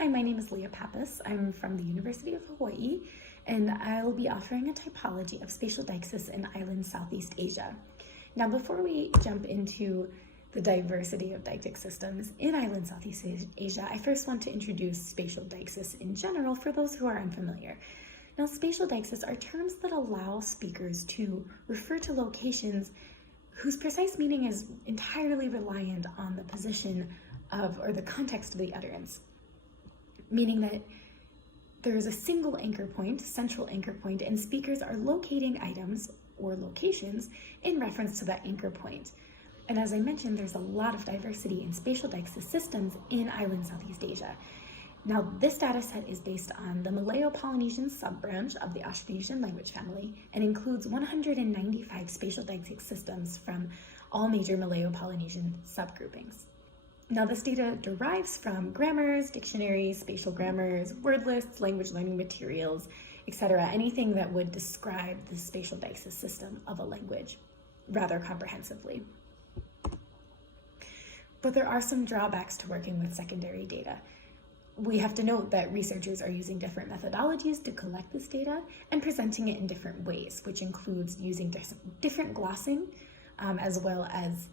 Hi, my name is Leah Pappas. I'm from the University of Hawaii, and I'll be offering a typology of spatial deixis in island Southeast Asia. Now, before we jump into the diversity of deictic systems in island Southeast Asia, I first want to introduce spatial deixis in general for those who are unfamiliar. Now, spatial deixis are terms that allow speakers to refer to locations whose precise meaning is entirely reliant on the position of or the context of the utterance, meaning that there is a single anchor point, central anchor point, and speakers are locating items or locations in reference to that anchor point. And as I mentioned, there's a lot of diversity in spatial deixis systems in island Southeast Asia. Now, this data set is based on the Malayo-Polynesian sub-branch of the Austronesian language family and includes 195 spatial deixic systems from all major Malayo-Polynesian subgroupings. Now, this data derives from grammars, dictionaries, spatial grammars, word lists, language learning materials, etc., anything that would describe the spatial deixis system of a language rather comprehensively. But there are some drawbacks to working with secondary data. We have to note that researchers are using different methodologies to collect this data and presenting it in different ways, which includes using different glossing as well as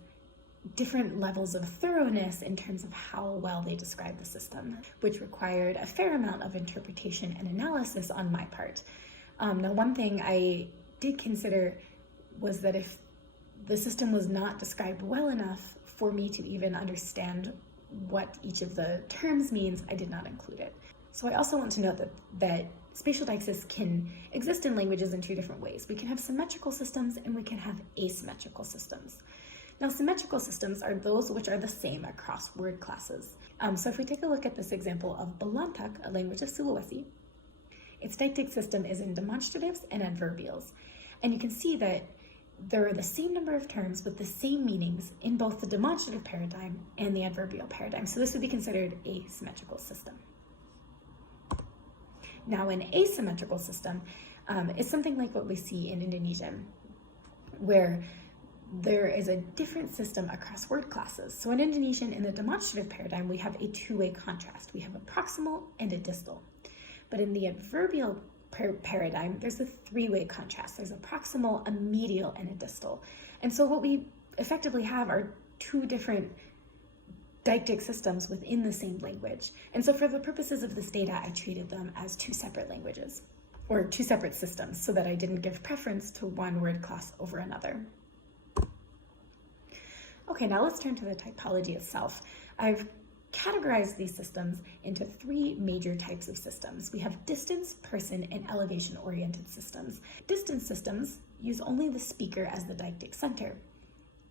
different levels of thoroughness in terms of how well they describe the system, which required a fair amount of interpretation and analysis on my part. Now, one thing I did consider was that if the system was not described well enough for me to even understand what each of the terms means, I did not include it. So I also want to note that spatial deixis can exist in languages in two different ways. We can have symmetrical systems and we can have asymmetrical systems. Now, symmetrical systems are those which are the same across word classes. So if we take a look at this example of Belantak, a language of Sulawesi, its deictic system is in demonstratives and adverbials. And you can see that there are the same number of terms with the same meanings in both the demonstrative paradigm and the adverbial paradigm. So this would be considered a symmetrical system. Now, an asymmetrical system is something like what we see in Indonesian, where there is a different system across word classes. So in Indonesian, in the demonstrative paradigm, we have a two-way contrast. We have a proximal and a distal. But in the adverbial paradigm, there's a three-way contrast. There's a proximal, a medial, and a distal. And so what we effectively have are two different deictic systems within the same language. And so for the purposes of this data, I treated them as two separate languages, or two separate systems, so that I didn't give preference to one word class over another. Okay, now let's turn to the typology itself. I've categorized these systems into three major types of systems. We have distance, person, and elevation-oriented systems. Distance systems use only the speaker as the deictic center.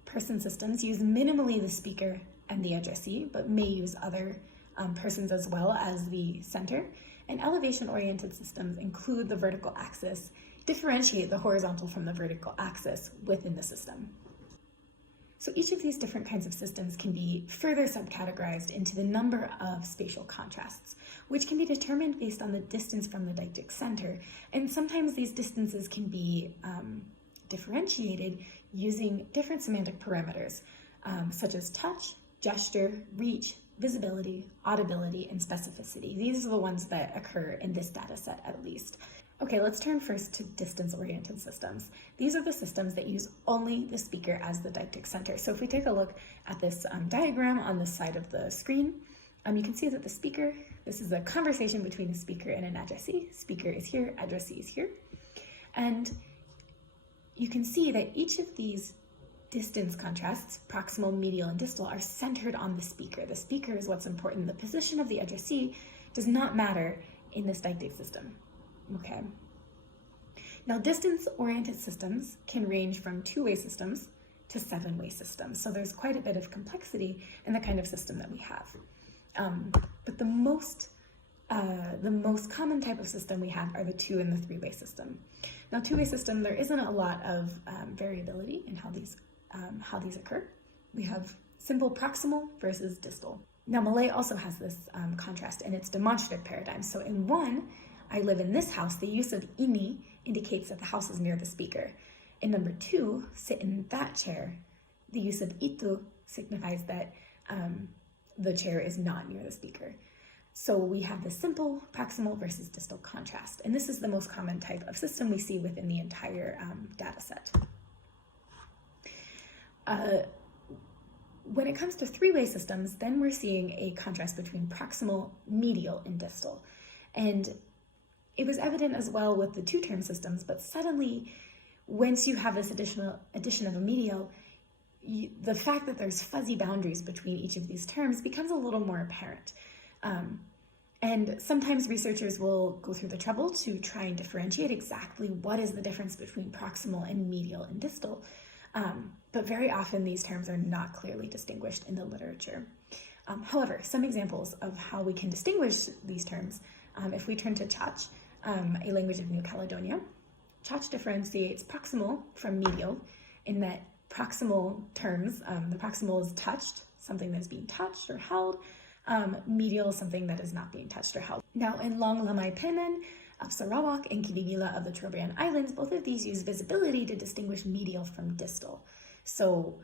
Person systems use minimally the speaker and the addressee, but may use other persons as well as the center. And elevation-oriented systems include the vertical axis, differentiate the horizontal from the vertical axis within the system. So each of these different kinds of systems can be further subcategorized into the number of spatial contrasts, which can be determined based on the distance from the deictic center. And sometimes these distances can be differentiated using different semantic parameters, such as touch, gesture, reach, visibility, audibility, and specificity. These are the ones that occur in this data set at least. Okay, let's turn first to distance-oriented systems. These are the systems that use only the speaker as the deictic center. So if we take a look at this diagram on the side of the screen, you can see that the speaker, this is a conversation between the speaker and an addressee. Speaker is here, addressee is here. And you can see that each of these distance contrasts, proximal, medial, and distal, are centered on the speaker. The speaker is what's important. The position of the addressee does not matter in this deictic system. Okay. Now, distance-oriented systems can range from two-way systems to seven-way systems. So there's quite a bit of complexity in the kind of system that we have. But the most common type of system we have are the two- and the three-way system. Now, two-way system, there isn't a lot of variability in how these occur. We have simple proximal versus distal. Now, Malay also has this contrast in its demonstrative paradigm. So in one, I live in this house, the use of ini indicates that the house is near the speaker. In number two, sit in that chair, the use of itu signifies that the chair is not near the speaker. So we have the simple, proximal versus distal contrast. And this is the most common type of system we see within the entire data set. When it comes to three-way systems, then we're seeing a contrast between proximal, medial, and distal. And it was evident as well with the two-term systems, but suddenly, once you have this addition of a medial, the fact that there's fuzzy boundaries between each of these terms becomes a little more apparent. And sometimes researchers will go through the trouble to try and differentiate exactly what is the difference between proximal and medial and distal. But very often these terms are not clearly distinguished in the literature. However, some examples of how we can distinguish these terms, if we turn to Chach, a language of New Caledonia, Chach differentiates proximal from medial in that proximal terms, the proximal is touched, something that's being touched or held, medial is something that is not being touched or held. Now in Long Lamai Pemen of Sarawak and Kilibila of the Trobriand Islands, both of these use visibility to distinguish medial from distal. So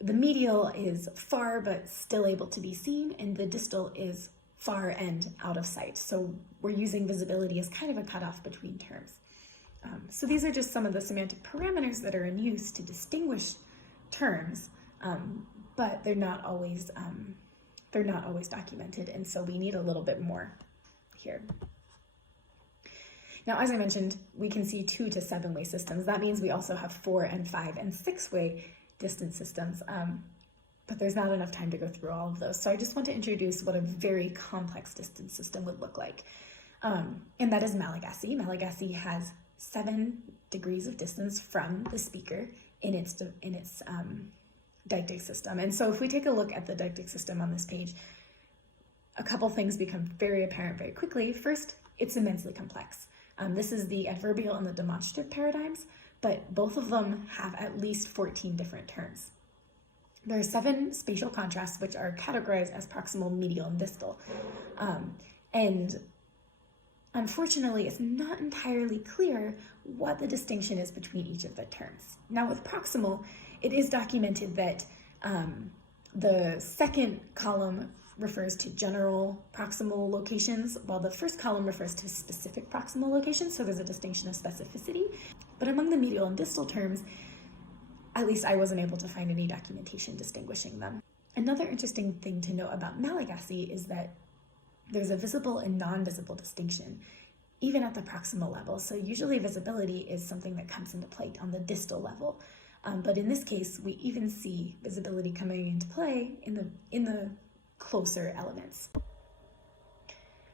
the medial is far but still able to be seen, and the distal is far and out of sight. So we're using visibility as kind of a cutoff between terms. So these are just some of the semantic parameters that are in use to distinguish terms, but they're not always documented, and so we need a little bit more here. Now, as I mentioned, we can see 2 to 7-way systems. That means we also have 4 and 5 and 6-way distance systems, but there's not enough time to go through all of those. So I just want to introduce what a very complex distance system would look like, and that is Malagasy. Malagasy has 7 degrees of distance from the speaker in its deictic system. And so if we take a look at the deictic system on this page, a couple things become very apparent very quickly. First, it's immensely complex. This is the adverbial and the demonstrative paradigms, but both of them have at least 14 different terms. There are 7 spatial contrasts, which are categorized as proximal, medial, and distal. And unfortunately, it's not entirely clear what the distinction is between each of the terms. Now with proximal, it is documented that the second column refers to general proximal locations, while the first column refers to specific proximal locations, so there's a distinction of specificity. But among the medial and distal terms, at least I wasn't able to find any documentation distinguishing them. Another interesting thing to note about Malagasy is that there's a visible and non-visible distinction, even at the proximal level. So usually visibility is something that comes into play on the distal level. But in this case, we even see visibility coming into play in the closer elements.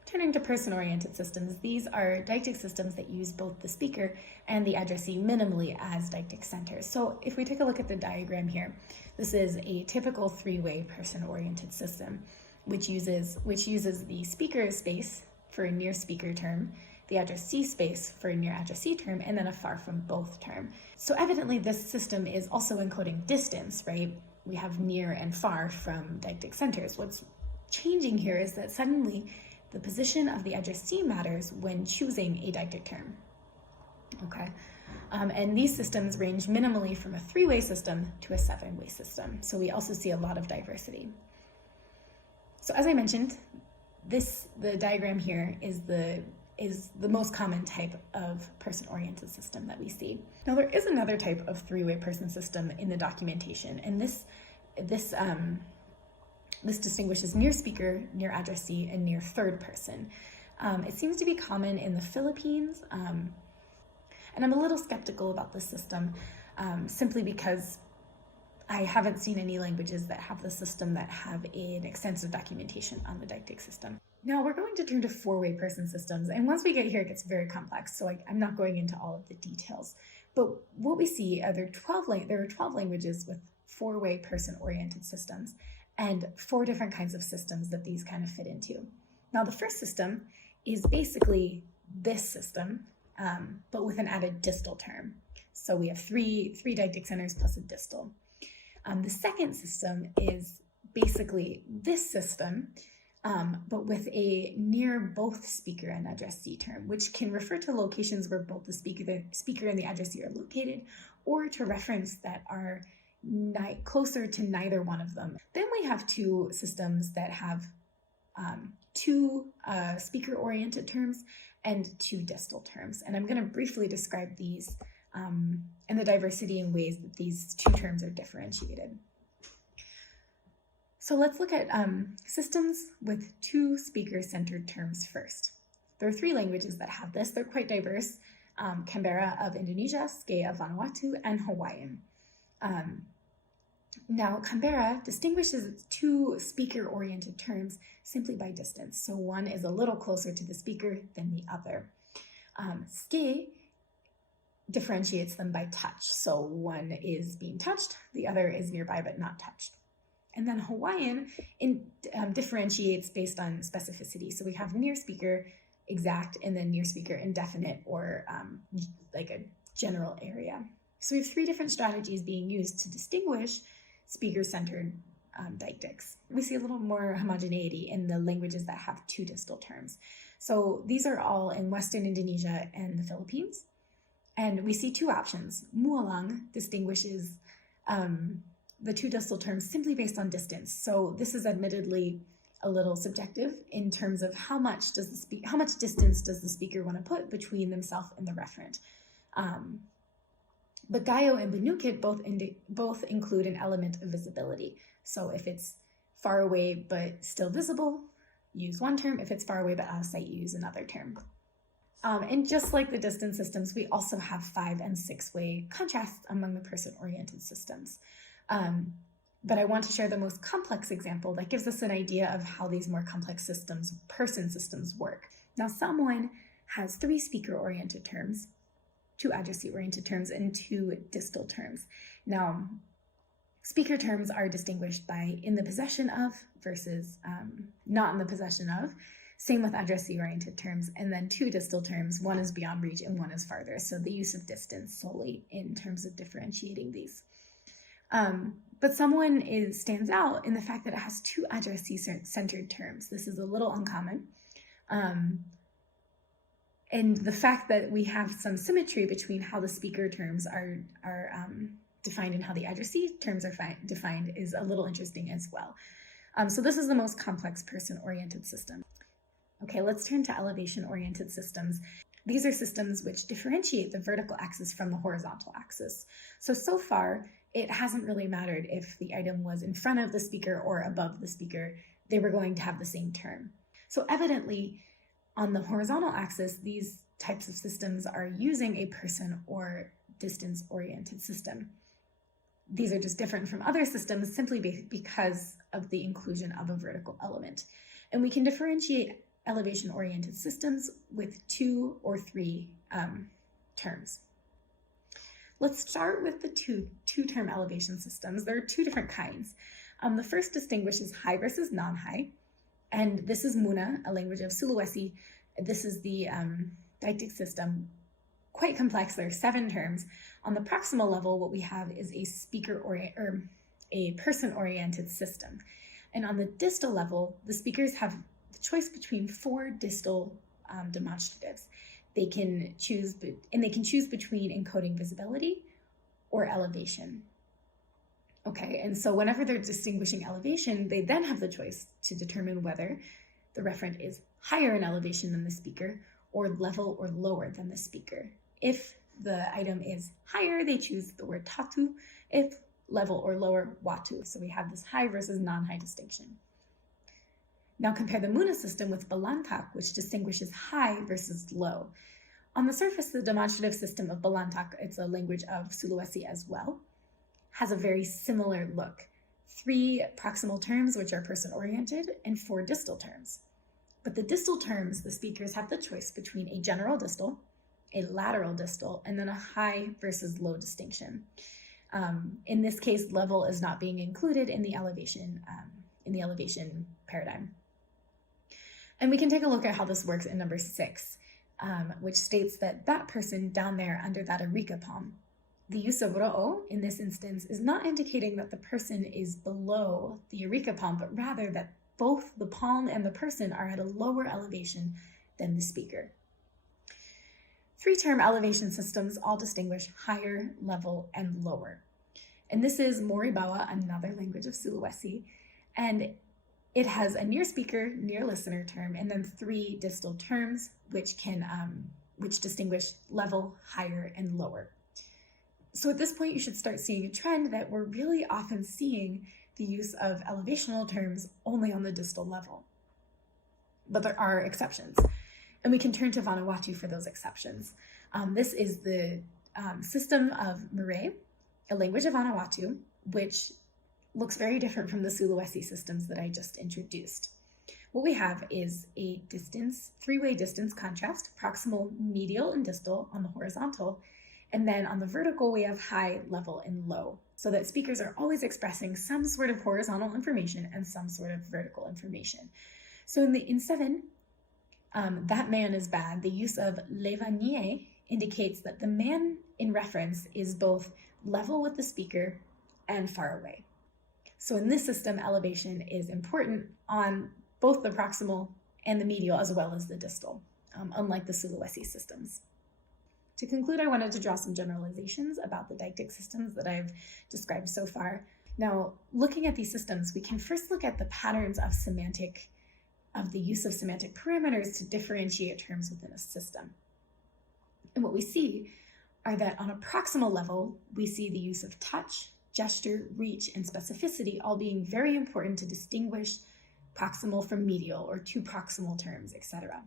Turning to person-oriented systems, these are deictic systems that use both the speaker and the addressee minimally as deictic centers. So if we take a look at the diagram here, this is a typical 3-way person-oriented system, which uses the speaker space for a near speaker term, the addressee space for a near addressee term, and then a far from both term. So evidently this system is also encoding distance, right? We have near and far from deictic centers. What's changing here is that suddenly the position of the addressee matters when choosing a deictic term, okay? And these systems range minimally from a 3-way system to a 7-way system. So we also see a lot of diversity. So as I mentioned, the diagram here is the most common type of person-oriented system that we see. Now there is another type of 3-way person system in the documentation, and this distinguishes near speaker, near addressee, and near third person. It seems to be common in the Philippines, and I'm a little skeptical about this system simply because I haven't seen any languages that have the system that have an extensive documentation on the deictic system. Now we're going to turn to 4-way person systems, and once we get here, it gets very complex, so I'm not going into all of the details. But what we see are there are 12 languages with 4-way person-oriented systems, and 4 different kinds of systems that these kind of fit into. Now the first system is basically this system, but with an added distal term. So we have three deictic centers plus a distal. The second system is basically this system, but with a near both speaker and addressee term, which can refer to locations where both the speaker and the addressee are located, or to referents that are closer to neither one of them. Then we have 2 systems that have two speaker-oriented terms and two distal terms. And I'm going to briefly describe these and the diversity in ways that these two terms are differentiated. So let's look at systems with two speaker-centered terms first. There are three languages that have this. They're quite diverse. Canberra of Indonesia, Skay of Vanuatu, and Hawaiian. Now, Canberra distinguishes its two speaker-oriented terms simply by distance. So one is a little closer to the speaker than the other. Skay differentiates them by touch. So one is being touched, the other is nearby but not touched. And then Hawaiian differentiates based on specificity. So we have near speaker exact and then near speaker indefinite, or like a general area. So we have three different strategies being used to distinguish speaker-centered deictics. We see a little more homogeneity in the languages that have two distal terms. So these are all in Western Indonesia and the Philippines. And we see two options. Mualang distinguishes the two distal terms simply based on distance. So this is admittedly a little subjective in terms of how much distance does the speaker want to put between themselves and the referent. But Gayo and Bunukit both include an element of visibility. So if it's far away but still visible, use one term. If it's far away but out of sight, use another term. And just like the distance systems, we also have 5- and 6-way contrasts among the person-oriented systems. But I want to share the most complex example that gives us an idea of how these more complex systems, person systems, work. Now, Samoan has 3 speaker-oriented terms, 2 addressee-oriented terms, and 2 distal terms. Now, speaker terms are distinguished by in the possession of versus not in the possession of. Same with addressee-oriented terms. And then 2 distal terms, one is beyond reach and one is farther. So the use of distance solely in terms of differentiating these. But Samoan stands out in the fact that it has 2 addressee-centered terms. This is a little uncommon. And the fact that we have some symmetry between how the speaker terms are defined and how the addressee terms are defined is a little interesting as well. So this is the most complex person-oriented system. Okay, let's turn to elevation-oriented systems. These are systems which differentiate the vertical axis from the horizontal axis. So far, it hasn't really mattered if the item was in front of the speaker or above the speaker, they were going to have the same term. So evidently, on the horizontal axis, these types of systems are using a person or distance-oriented system. These are just different from other systems simply because of the inclusion of a vertical element. And we can differentiate elevation-oriented systems with 2 or 3 terms. Let's start with the two-term elevation systems. There are 2 different kinds. The first distinguishes high versus non-high, and this is Muna, a language of Sulawesi. This is the deictic system, quite complex. There are 7 terms. On the proximal level, what we have is a person-oriented system, and on the distal level, the speakers have the choice between 4 distal demonstratives. They can choose between encoding visibility or elevation. Okay, and so whenever they're distinguishing elevation, they then have the choice to determine whether the referent is higher in elevation than the speaker or level or lower than the speaker. If the item is higher, they choose the word tatu. If level or lower, watu. So we have this high versus non-high distinction. Now compare the Muna system with Balantak, which distinguishes high versus low. On the surface, the demonstrative system of Balantak, it's a language of Sulawesi as well, has a very similar look. 3 proximal terms, which are person-oriented, and 4 distal terms. But the distal terms, the speakers have the choice between a general distal, a lateral distal, and then a high versus low distinction. In this case, level is not being included in the elevation paradigm. And we can take a look at how this works in number 6, which states that person down there under that areca palm, the use of ro'o in this instance is not indicating that the person is below the areca palm, but rather that both the palm and the person are at a lower elevation than the speaker. 3-term elevation systems all distinguish higher, level, and lower. And this is Moribawa, another language of Sulawesi. And It has a near speaker, near listener term, and then 3 distal terms, which distinguish level, higher, and lower. So at this point, you should start seeing a trend that we're really often seeing the use of elevational terms only on the distal level. But there are exceptions, and we can turn to Vanuatu for those exceptions. This is the system of Marae, a language of Vanuatu, which looks very different from the Sulawesi systems that I just introduced. What we have is a distance, 3-way distance contrast, proximal, medial, and distal on the horizontal. And then on the vertical, we have high, level, and low, so that speakers are always expressing some sort of horizontal information and some sort of vertical information. So in 7, that man is bad, the use of levanie indicates that the man in reference is both level with the speaker and far away. So in this system, elevation is important on both the proximal and the medial as well as the distal, unlike the Sulawesi systems. To conclude, I wanted to draw some generalizations about the deictic systems that I've described so far. Now, looking at these systems, we can first look at the patterns of the use of semantic parameters to differentiate terms within a system. And what we see are that on a proximal level, we see the use of touch, gesture, reach, and specificity all being very important to distinguish proximal from medial or 2 proximal terms, etc.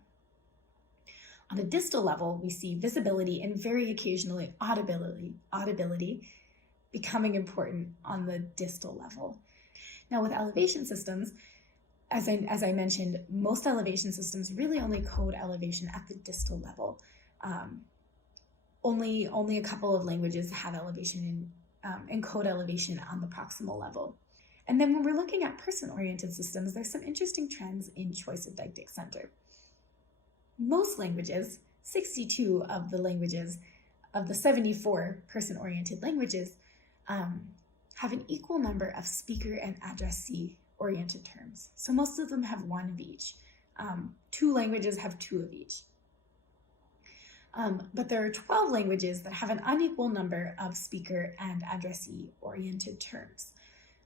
On a distal level, we see visibility and very occasionally audibility becoming important on the distal level. Now with elevation systems, as I mentioned, most elevation systems really only code elevation at the distal level. Only a couple of languages have elevation and code elevation on the proximal level. And then when we're looking at person-oriented systems, there's some interesting trends in choice of deictic center. Most languages, 62 of the languages of the 74 person-oriented languages, have an equal number of speaker and addressee-oriented terms. So most of them have 1 of each. 2 languages have 2 of each. But there are 12 languages that have an unequal number of speaker and addressee-oriented terms.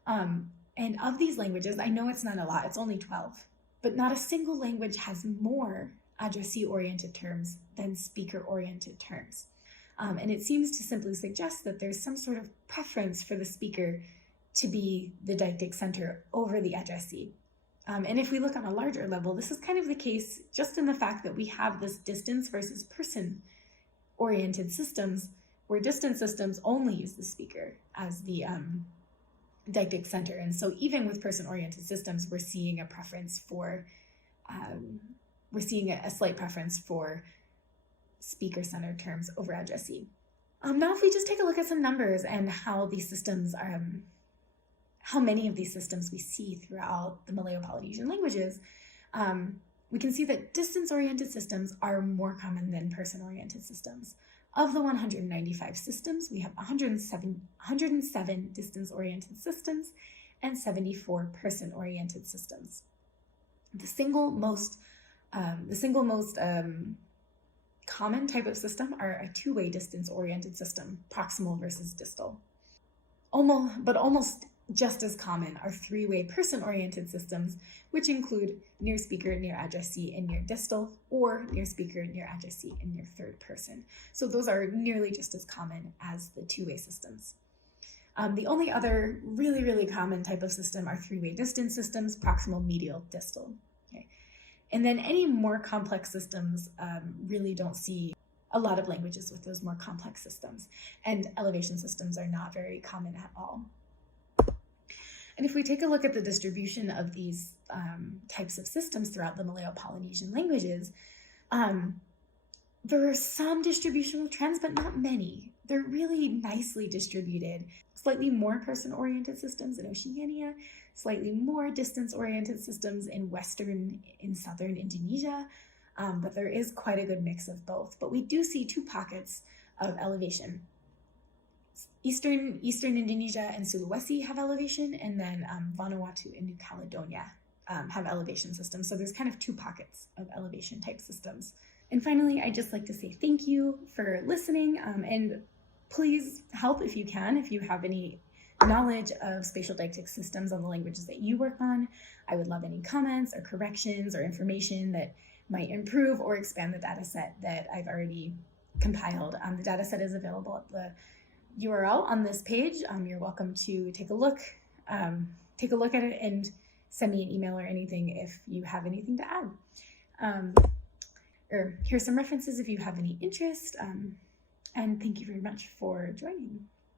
And of these languages, I know it's not a lot, it's only 12, but not a single language has more addressee-oriented terms than speaker-oriented terms. And it seems to simply suggest that there's some sort of preference for the speaker to be the deictic center over the addressee. And if we look on a larger level, this is kind of the case just in the fact that we have this distance versus person-oriented systems, where distance systems only use the speaker as the deictic center. And so even with person-oriented systems, we're seeing a preference for, a slight preference for speaker-centered terms over addressee. Now, if we just take a look at some numbers and how these systems are, how many of these systems we see throughout the Malayo-Polynesian languages, we can see that distance-oriented systems are more common than person-oriented systems. Of the 195 systems, we have 107 distance-oriented systems and 74 person-oriented systems. The single most common type of system are a 2-way distance-oriented system, proximal versus distal. Almost just as common are 3-way person-oriented systems, which include near speaker, near addressee, and near distal, or near speaker, near addressee, and near third person. So those are nearly just as common as the 2-way systems. The only other really common type of system are 3-way distance systems, proximal, medial, distal. Okay. And then any more complex systems really don't see a lot of languages with those more complex systems, and elevation systems are not very common at all. And if we take a look at the distribution of these types of systems throughout the Malayo-Polynesian languages, there are some distributional trends, but not many. They're really nicely distributed. Slightly more person-oriented systems in Oceania, slightly more distance-oriented systems in southern Indonesia, but there is quite a good mix of both. But we do see 2 pockets of elevation. Eastern Indonesia and Sulawesi have elevation, and then Vanuatu and New Caledonia have elevation systems. So there's kind of 2 pockets of elevation type systems. And finally, I'd just like to say thank you for listening, and please help if you can. If you have any knowledge of spatial deictic systems on the languages that you work on. I would love any comments or corrections or information that might improve or expand the data set that I've already compiled. The data set is available at the URL on this page. You're welcome to take a look at it and send me an email or anything if you have anything to add. Or here's some references if you have any interest. And thank you very much for joining.